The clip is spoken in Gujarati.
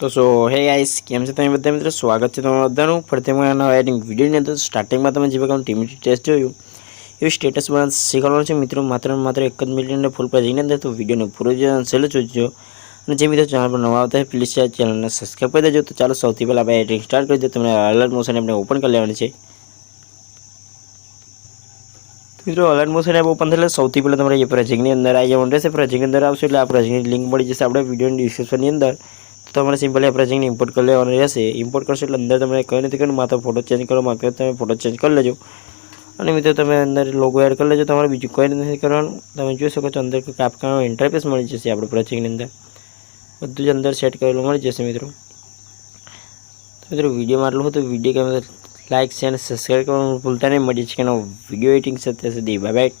તો સો હે ગાઈસ કેમ છે તમે બધા મિત્રો સ્વાગત છે તમારું બધાનું ફરીથી નવા એડિંગ વિડીયોની અંદર સ્ટાર્ટિંગમાં તમે જે પ્રકારનું ટીમ ટેસ્ટ જોયું એવું સ્ટેટસ બનાવવાનું શીખવાનું છે મિત્રો માત્ર 1 જ મિનિટની ફૂલ પેજની અંદર તો વિડીયોને પૂરો છેલ્લે જોજો અને જે મિત્રો ચેનલ પર નવા આવતા હોય પ્લીઝ ચેનલને સબસ્ક્રાઈબ કરી દેજો। તો ચાલો સૌથી પહેલાં આપણે એડિંગ સ્ટાર્ટ કરી દઈએ। તમને અલર્ટ મોશન એપને ઓપન કરી લેવાની છે। મિત્રો અલર્ટ મોશન એપ ઓપન થયેલા સૌથી પહેલાં તમારે એ પ્રોજેક્ટની અંદર આવી જવાનું રહેશે। પ્રોજેક્ટની અંદર આવશે એટલે આ પ્રોજેક્ટની લિંક મળી જશે આપણે વિડીયોની ડિસ્ક્રિપ્શનની અંદર। તો તમારે સિમ્પલી આ પ્રોજેક્ટને ઇમ્પોર્ટ કરી લેવાનું રહેશે। ઇમ્પોર્ટ કરશો એટલે અંદર તમને કંઈ નથી કરવાનું, માત્ર ફોટો ચેન્જ કરવા માંગતો તમે ફોટો ચેન્જ કરી લેજો અને મિત્રો તમે અંદર લોગો એડ કરી લેજો। તમારે બીજું કંઈ નથી કરવાનું। તમે જોઈ શકો છો અંદર કાફકાનો ઇન્ટરફેસ મળી જશે આપણે પ્રોજેક્ટની અંદર, બધું જ અંદર સેટ કરેલું મળી જશે મિત્રો। તો મિત્રો વિડીયોમાં આટલું હતું। વિડીયો ગમે તો લાઇક શેર અને સબસ્ક્રાઈબ કરવાનું ભૂલતા નહીં। મળી છે કે વિડીયો એડિટિંગ સાથે સુધી બાય બાય।